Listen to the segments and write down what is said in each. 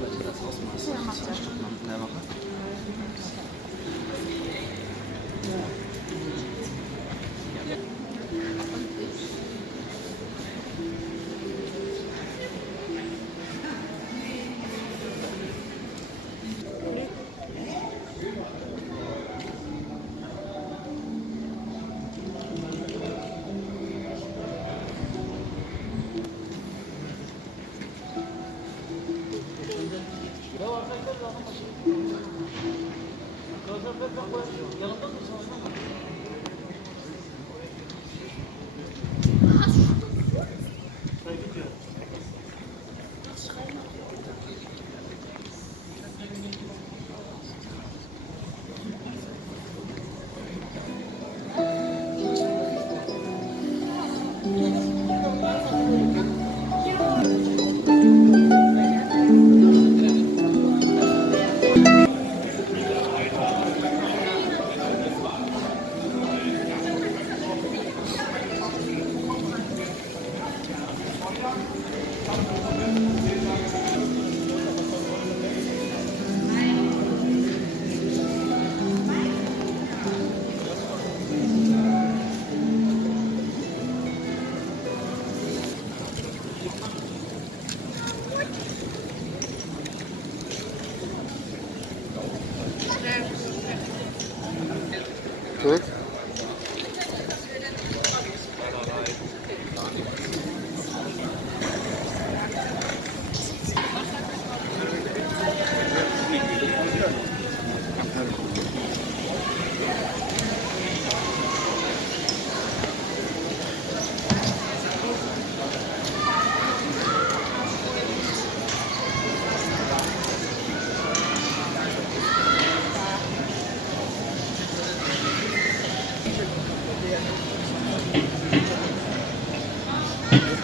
bearbeitet das Ausmaß. Ja, macht ja. 2 Stunden in der Woche. Gut.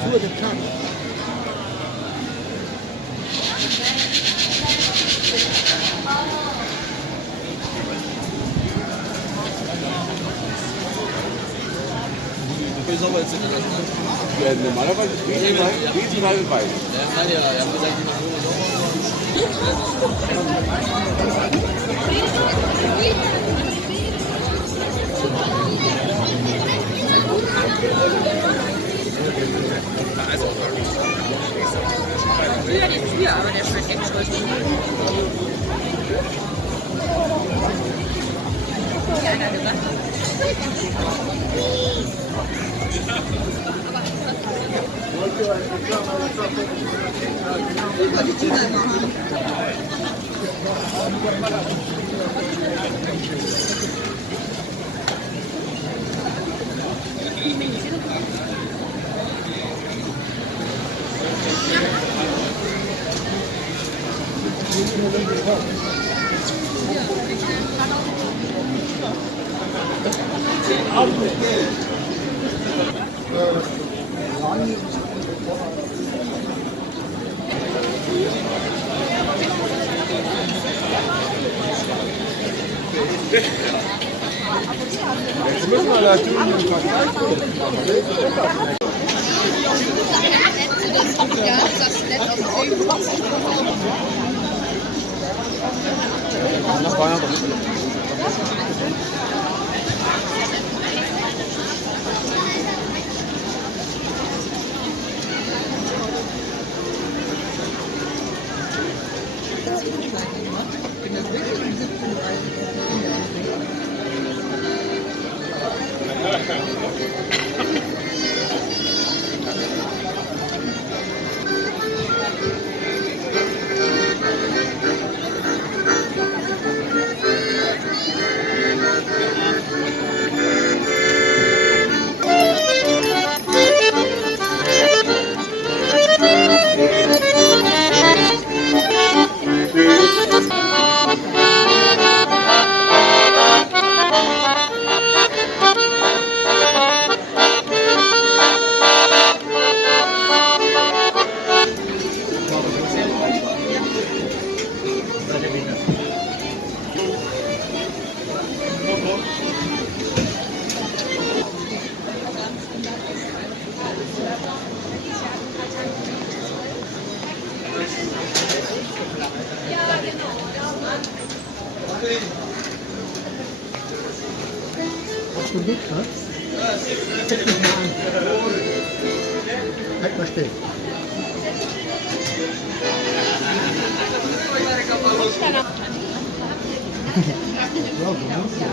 Tour de Cannes. Wie sauber ist das? Ja, normalerweise Riesenweite Weiß. Ja, ja, ja, gesagt, die machen nur sauber. Früher die Tür, aber der schmeckt echt schuld. Wie einer gesagt hat. Jetzt müssen wir natürlich einen Vergleich Nach Bayern. So geht das. Guck mich mal an. Halt mal still. Ja, so muss ja.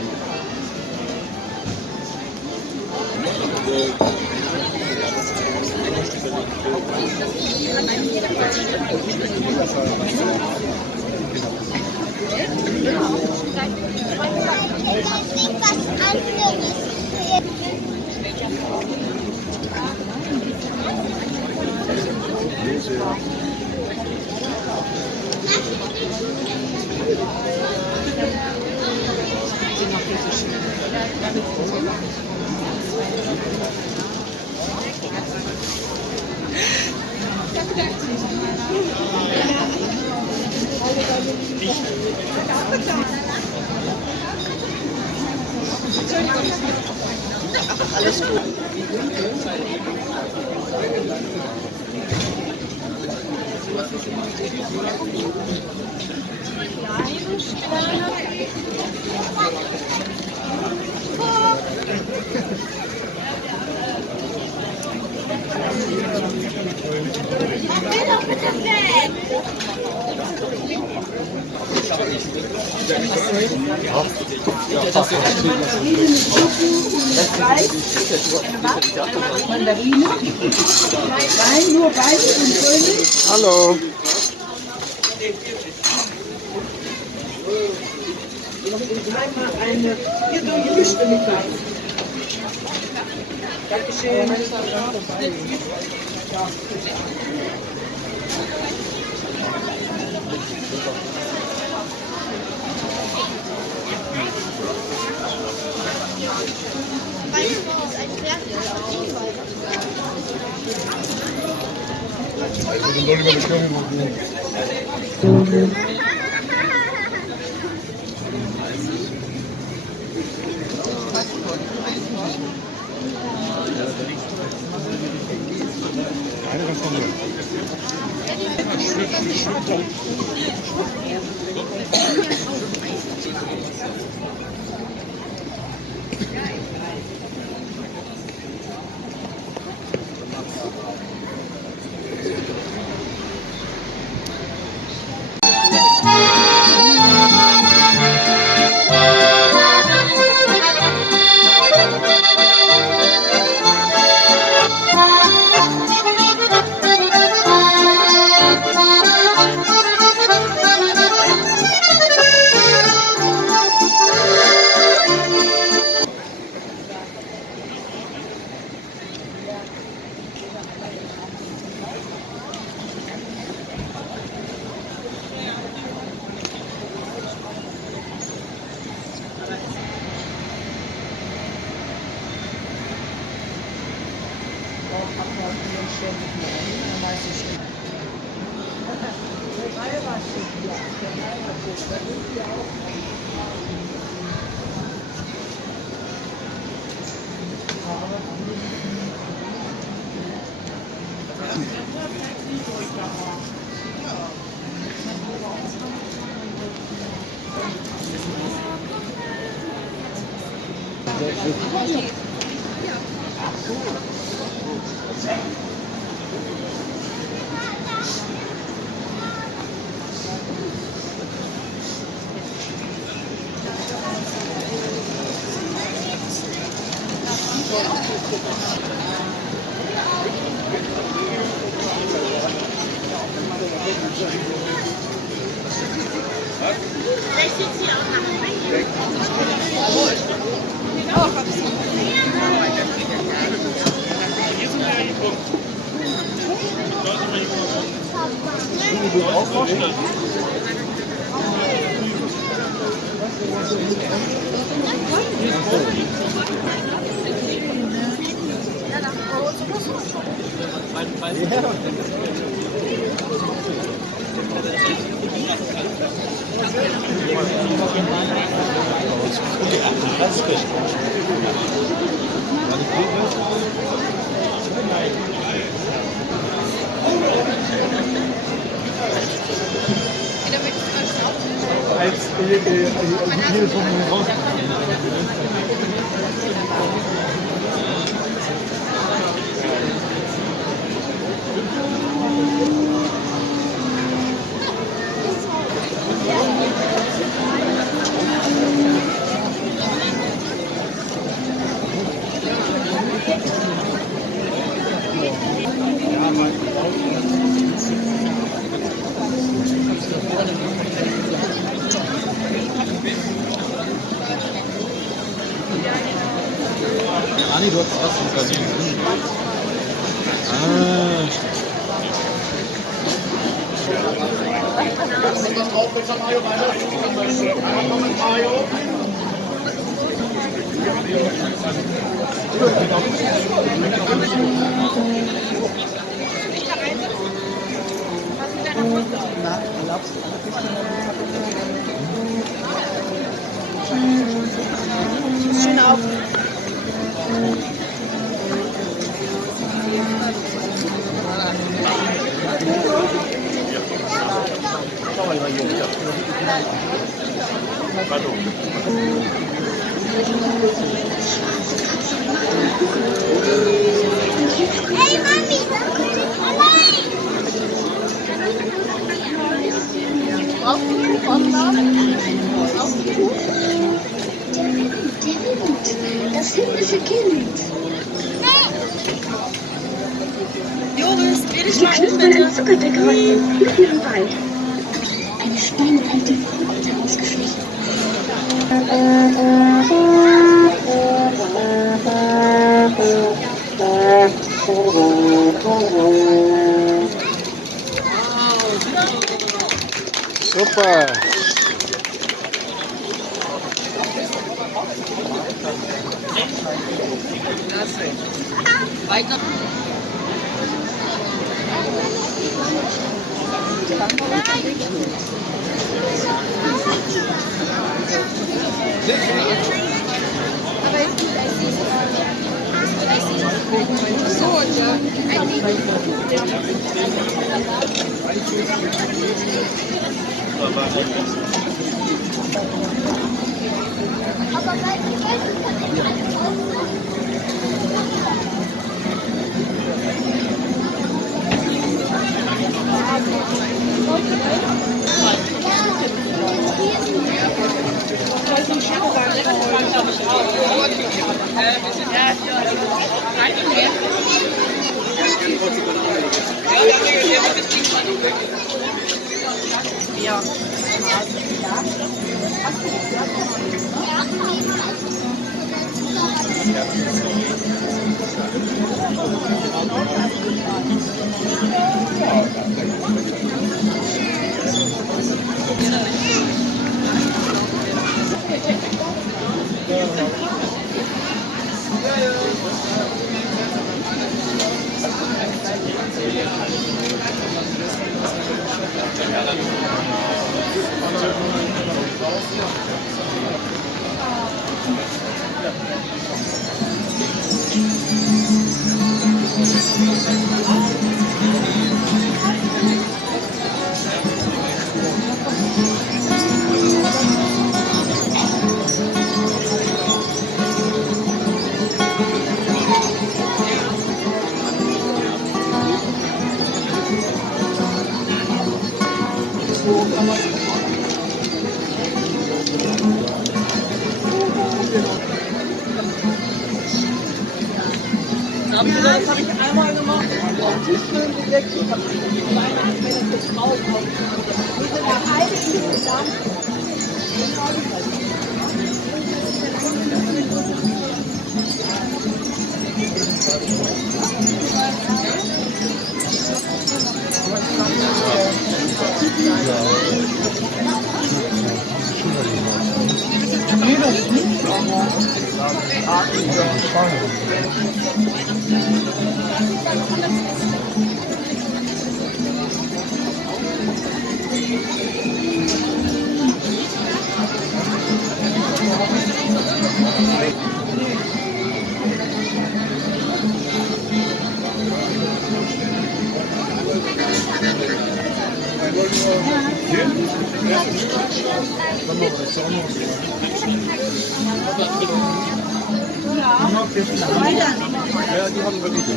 Alles gut. Mandarine, Wein, nur weiß und grün. Hallo. Einmal eine gemischte mit Weiß. Dankeschön. Als jedes Wochenende raus. Ani, du hast was von Brasilien drin. Ah, Schön auf. Hey Mami, allein! Brauchst du einen Kornlauf? Brauchst du Kuh? Das himmlische Kind. Joris, dreh dich Sie mal um, knüpfen bitte. ein Zuckerdeckhäuschen mitten im Wald. Eine Spinne hat die Frucht herausgeschlichen. Super. Weiter. Das habe ich einmal gemacht. Auf Tisch schön gedeckt. Ich habe Weihnachten, das Frau kommt. Wir sind eine heilige Sache.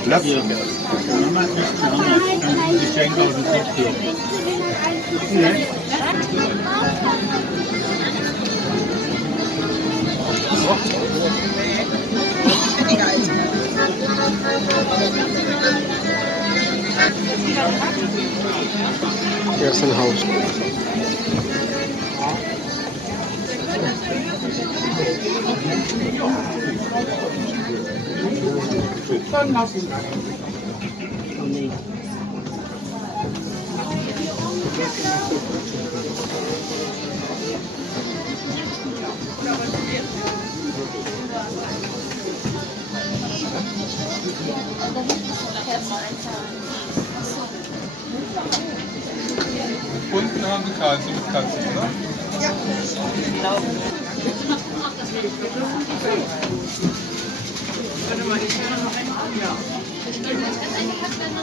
Platz. Geschenk aus dem Kopf. Hier ist ein Haus. liefern lassen. Unten haben sie Karlsruhe mit Katzen, oder?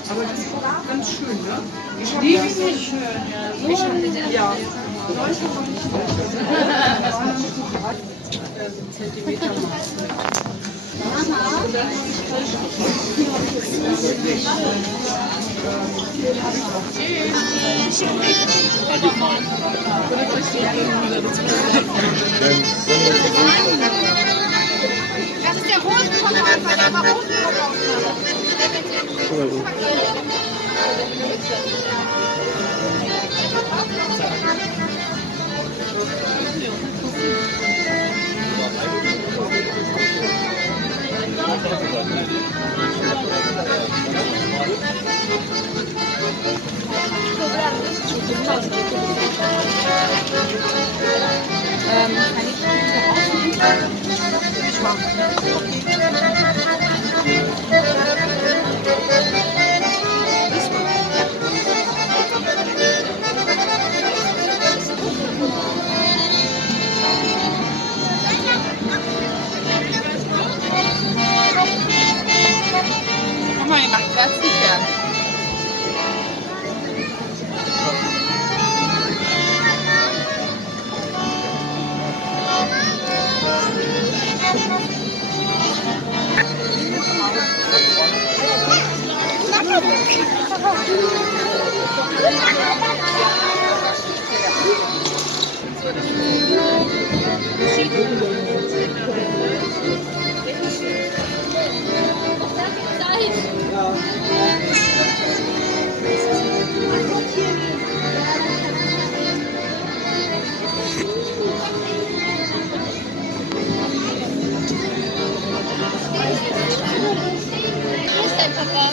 Aber das ist auch ganz schön, ne? Die ist nicht schön, ja. Ja. Das ist der Hosenverkäufer, der war unten Guck mal, ihr macht Kerzen fertig. Wo ist dein Papa?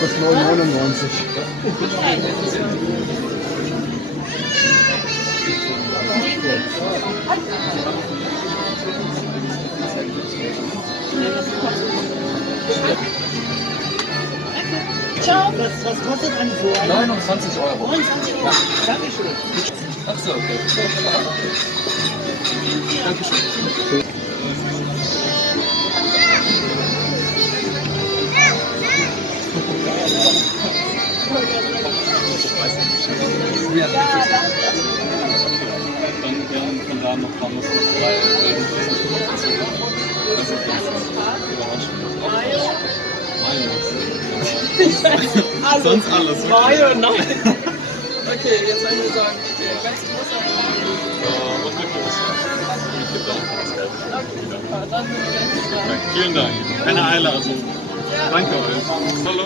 Das 9,99. Ciao. Was kostet ein so? 29 Euro. 29 Euro. Dankeschön. Ach so, okay. Dankeschön. Ja, von da noch fahren müssen, weil Also, sonst alles. Mayo, nein. Okay, jetzt soll ich nur sagen, okay, ganz großer Und eine große. Okay, super, dann bin ich ganz klar. Vielen Dank. Keine Eile, also. Danke euch. Hallo.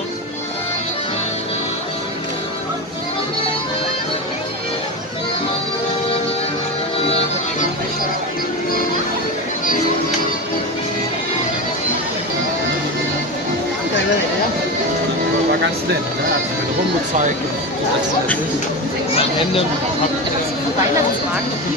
War ganz nett, ne? Hat sich mit rumgezeigt und das war sein Ende. Weihnachtsmarkt, die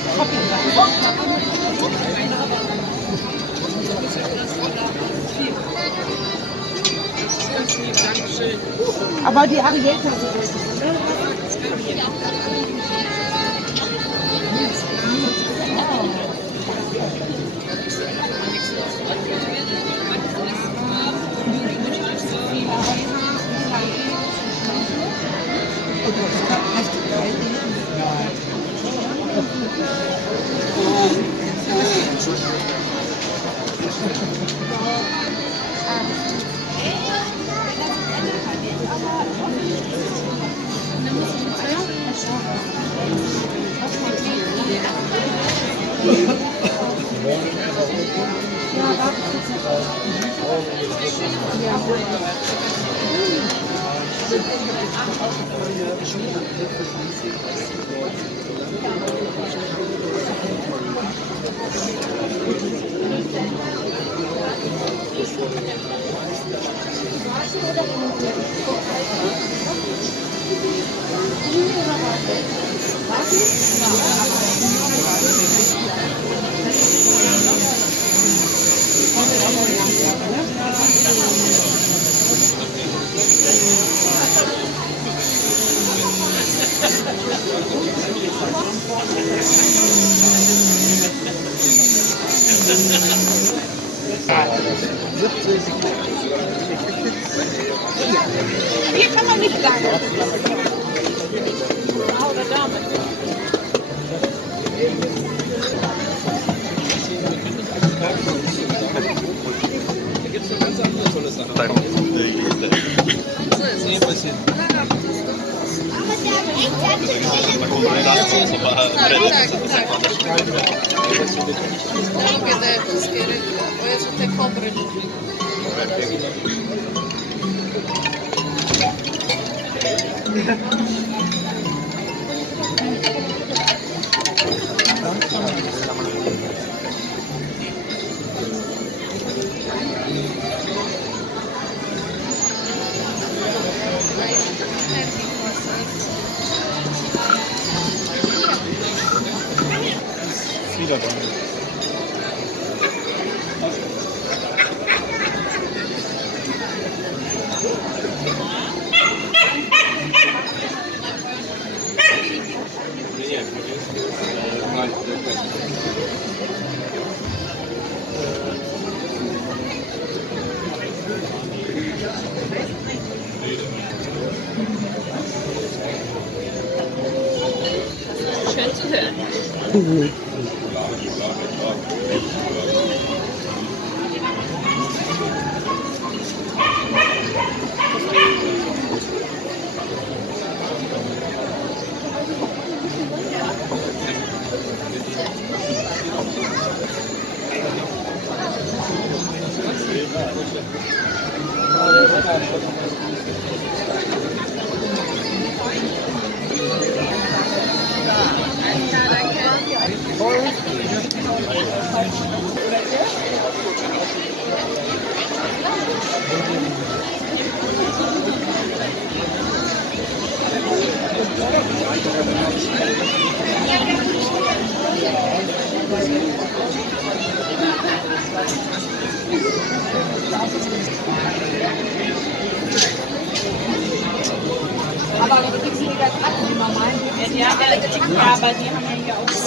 Aber die Arietta so. Hier kann man nicht lang. Oder damit. Da gibt es noch ganz andere tolle Sachen. Schön zu hören.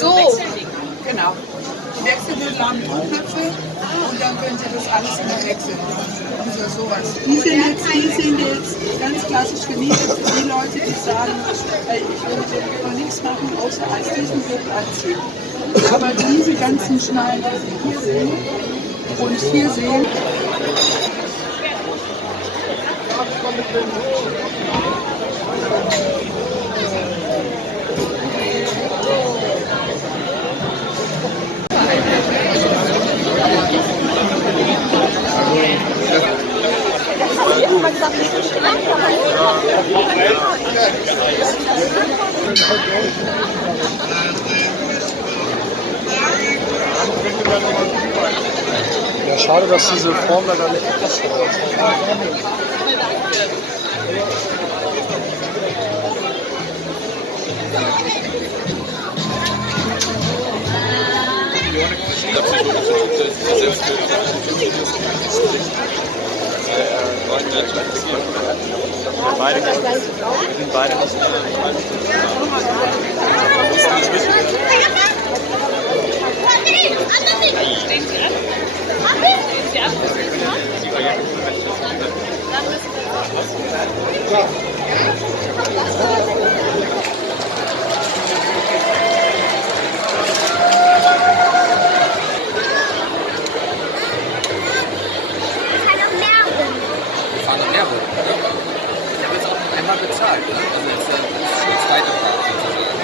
So, genau. Die wechselwirksamen Druckknöpfe und dann können Sie das alles immer wechseln. Also sowas. Die sind jetzt ganz klassisch gemietet für die Leute, die sagen, ich will mit dem Körper nichts machen, außer als diesen Druck anziehen. Aber diese ganzen Schnallen, die Sie hier sehen und hier sehen, Ja, schade, dass diese Form da gar nicht gepasst hat. Beide wir sind beide nicht. stehen Sie an. Stehen Sie an. Dann müssen Einmal bezahlt, ne? Also jetzt das ist die zweite Frage sozusagen.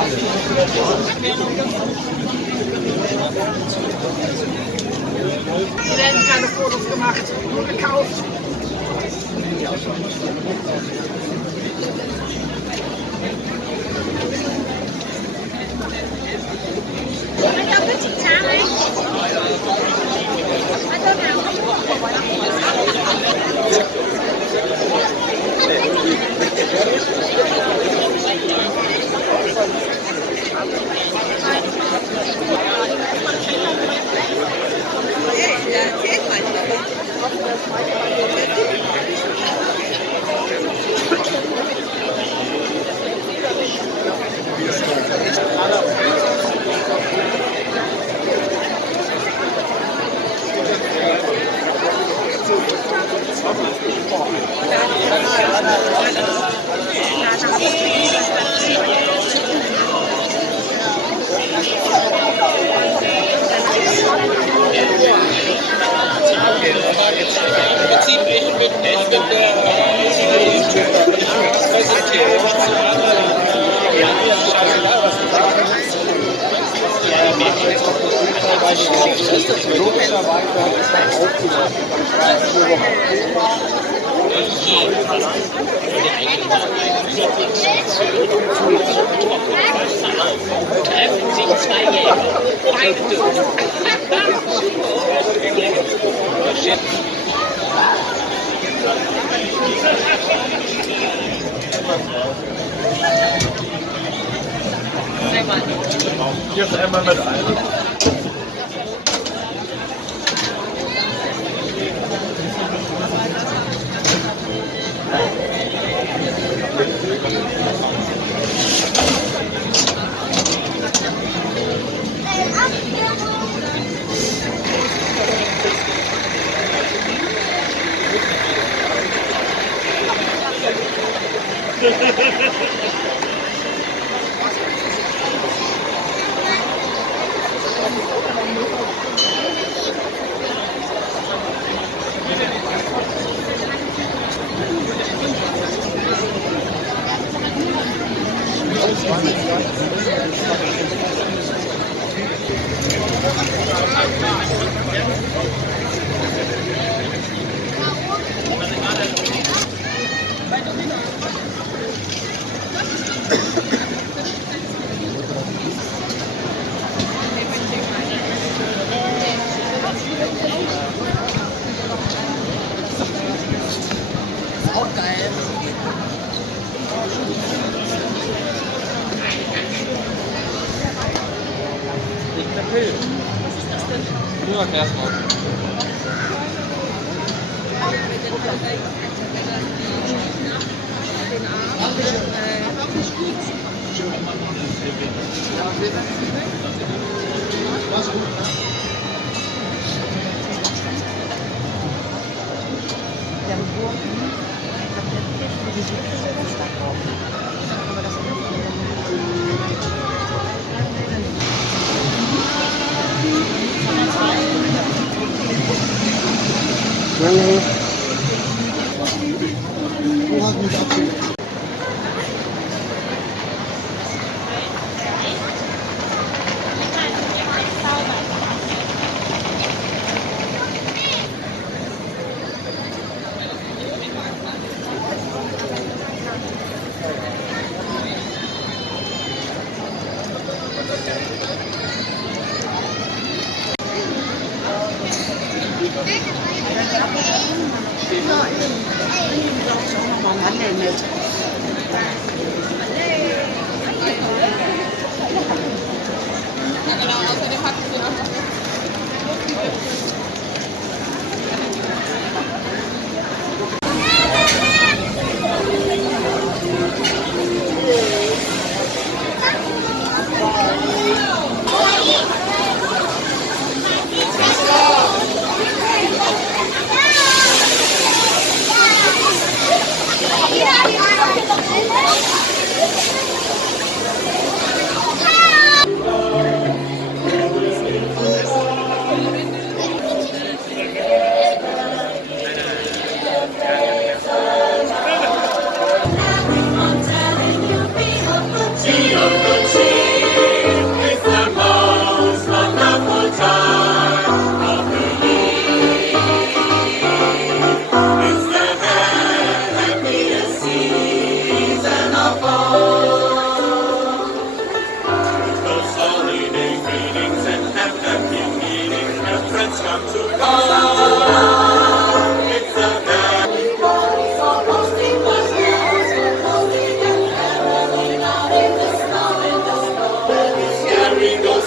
Hier werden keine Fotos gemacht, nur gekauft. Treffen sich zwei Jäger. Hier ist einmal mit einem. Nur erstmal. Ja. Ringo